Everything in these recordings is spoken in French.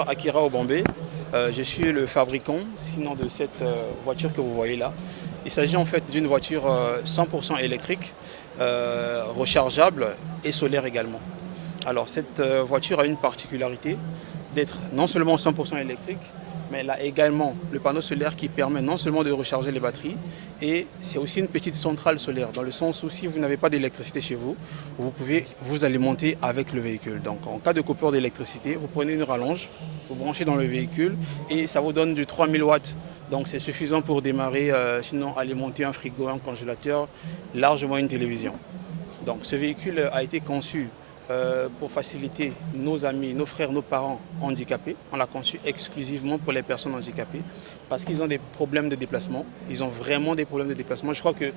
Pierre Akira Obambé. Je suis le fabricant, sinon de cette voiture que vous voyez là. Il s'agit en fait d'une voiture 100% électrique, rechargeable et solaire également. Alors cette voiture a une particularité d'être non seulement 100% électrique, mais elle a également le panneau solaire qui permet non seulement de recharger les batteries, et c'est aussi une petite centrale solaire, dans le sens où si vous n'avez pas d'électricité chez vous, vous pouvez vous alimenter avec le véhicule. Donc en cas de coupure d'électricité, vous prenez une rallonge, vous branchez dans le véhicule et ça vous donne du 3000 watts. Donc c'est suffisant pour démarrer, sinon alimenter un frigo, un congélateur, largement une télévision. Donc ce véhicule a été conçu pour faciliter nos amis, nos frères, nos parents handicapés. On l'a conçu exclusivement pour les personnes handicapées parce qu'ils ont des problèmes de déplacement. Ils ont vraiment des problèmes de déplacement. Je crois que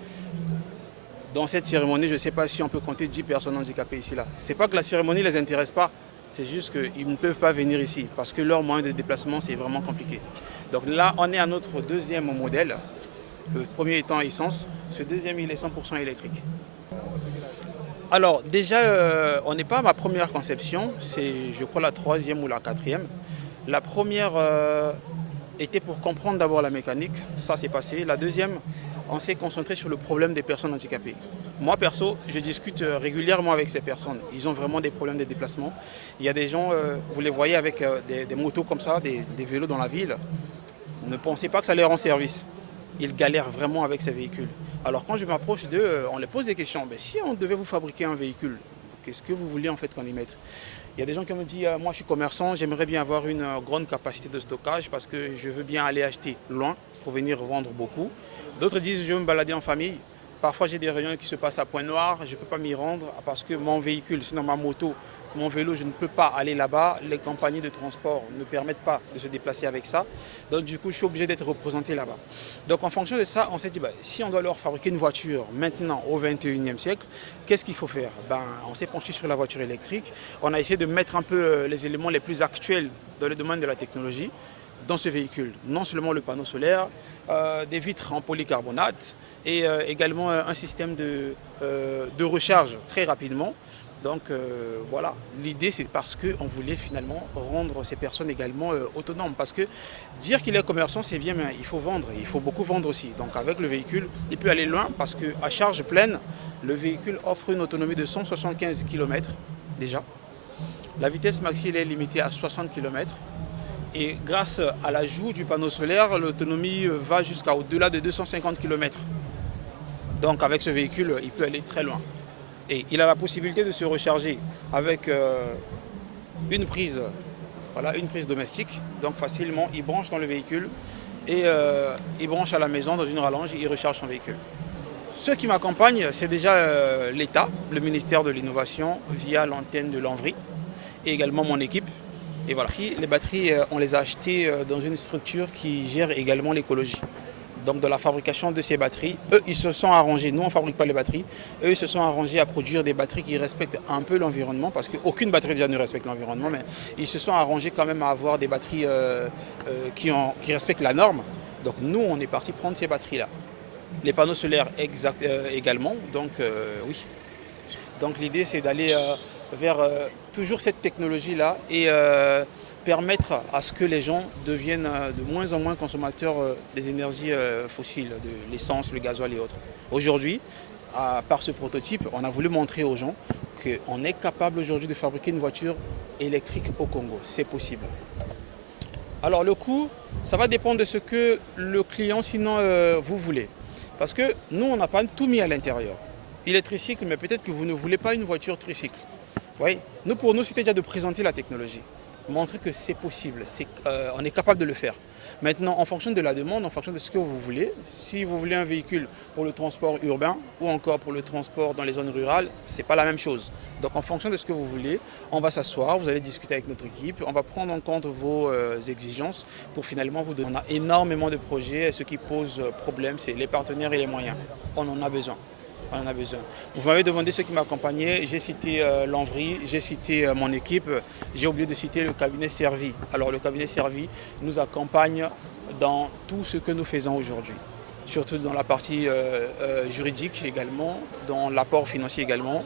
dans cette cérémonie, je ne sais pas si on peut compter 10 personnes handicapées ici. Ce n'est pas que la cérémonie ne les intéresse pas, c'est juste qu'ils ne peuvent pas venir ici parce que leur moyen de déplacement, c'est vraiment compliqué. Donc là, on est à notre deuxième modèle. Le premier étant à essence, ce deuxième, il est 100% électrique. Alors déjà, on n'est pas à ma première conception, c'est je crois la troisième ou la quatrième. La première était pour comprendre d'abord la mécanique, ça s'est passé. La deuxième, on s'est concentré sur le problème des personnes handicapées. Moi perso, je discute régulièrement avec ces personnes. Ils ont vraiment des problèmes de déplacement. Il y a des gens, vous les voyez avec des motos comme ça, des vélos dans la ville. Ne pensez pas que ça leur rend service. Ils galèrent vraiment avec ces véhicules. Alors quand je m'approche d'eux, on les pose des questions. Mais si on devait vous fabriquer un véhicule, qu'est-ce que vous voulez en fait qu'on y mette? Il y a des gens qui me disent, moi je suis commerçant, j'aimerais bien avoir une grande capacité de stockage parce que je veux bien aller acheter loin pour venir vendre beaucoup. D'autres disent, je veux me balader en famille. Parfois j'ai des réunions qui se passent à Pointe-Noire, je ne peux pas m'y rendre parce que mon véhicule, sinon ma moto, mon vélo, je ne peux pas aller là-bas. Les compagnies de transport ne permettent pas de se déplacer avec ça. Donc du coup, je suis obligé d'être représenté là-bas. Donc en fonction de ça, on s'est dit, si on doit leur fabriquer une voiture maintenant au 21e siècle, qu'est-ce qu'il faut faire? On s'est penché sur la voiture électrique. On a essayé de mettre un peu les éléments les plus actuels dans le domaine de la technologie dans ce véhicule. Non seulement le panneau solaire, des vitres en polycarbonate et également un système de recharge très rapidement. Donc voilà, l'idée c'est parce qu'on voulait finalement rendre ces personnes également autonomes. Parce que dire qu'il est commerçant c'est bien, mais il faut vendre, il faut beaucoup vendre aussi. Donc avec le véhicule, il peut aller loin parce qu'à charge pleine, le véhicule offre une autonomie de 175 km déjà. La vitesse maxi elle est limitée à 60 km. Et grâce à l'ajout du panneau solaire, l'autonomie va jusqu'à au-delà de 250 km. Donc avec ce véhicule, il peut aller très loin. Et il a la possibilité de se recharger avec une prise domestique. Donc facilement, il branche dans le véhicule et il branche à la maison dans une rallonge et il recharge son véhicule. Ceux qui m'accompagnent, c'est déjà l'État, le ministère de l'Innovation via l'antenne de l'Envry et également mon équipe. Et voilà, les batteries, on les a achetées dans une structure qui gère également l'écologie. Donc de la fabrication de ces batteries, eux ils se sont arrangés, nous on ne fabrique pas les batteries, eux ils se sont arrangés à produire des batteries qui respectent un peu l'environnement, parce qu'aucune batterie déjà ne respecte l'environnement, mais ils se sont arrangés quand même à avoir des batteries qui respectent la norme. Donc nous on est parti prendre ces batteries-là. Les panneaux solaires également, donc oui. Donc l'idée c'est d'aller vers toujours cette technologie-là et permettre à ce que les gens deviennent de moins en moins consommateurs des énergies fossiles, de l'essence, le gasoil et autres. Aujourd'hui, par ce prototype, on a voulu montrer aux gens qu'on est capable aujourd'hui de fabriquer une voiture électrique au Congo. C'est possible. Alors le coût, ça va dépendre de ce que le client sinon vous voulez. Parce que nous, on n'a pas tout mis à l'intérieur. Il est tricycle, mais peut-être que vous ne voulez pas une voiture tricycle. Oui. Pour nous, c'était déjà de présenter la technologie. Montrer que c'est possible, on est capable de le faire. Maintenant, en fonction de la demande, en fonction de ce que vous voulez, si vous voulez un véhicule pour le transport urbain ou encore pour le transport dans les zones rurales, ce n'est pas la même chose. Donc en fonction de ce que vous voulez, on va s'asseoir, vous allez discuter avec notre équipe, on va prendre en compte vos exigences pour finalement vous donner. On a énormément de projets et ce qui pose problème, c'est les partenaires et les moyens. On en a besoin. On en a besoin. Vous m'avez demandé ceux qui m'accompagnaient, j'ai cité l'Envry, j'ai cité mon équipe, j'ai oublié de citer le cabinet Servi. Alors le cabinet Servi nous accompagne dans tout ce que nous faisons aujourd'hui, surtout dans la partie juridique également, dans l'apport financier également.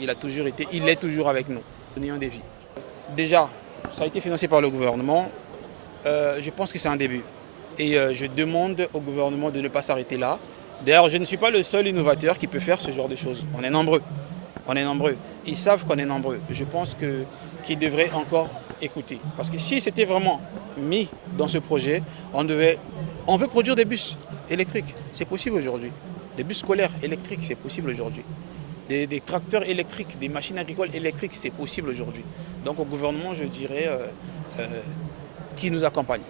Il est toujours avec nous, donnant des vies. Déjà, ça a été financé par le gouvernement. Je pense que c'est un début. Et je demande au gouvernement de ne pas s'arrêter là. D'ailleurs, je ne suis pas le seul innovateur qui peut faire ce genre de choses. On est nombreux. On est nombreux. Ils savent qu'on est nombreux. Je pense qu'ils devraient encore écouter. Parce que si c'était vraiment mis dans ce projet, on veut produire des bus électriques. C'est possible aujourd'hui. Des bus scolaires électriques, c'est possible aujourd'hui. Des tracteurs électriques, des machines agricoles électriques, c'est possible aujourd'hui. Donc au gouvernement, je dirais, qui nous accompagne.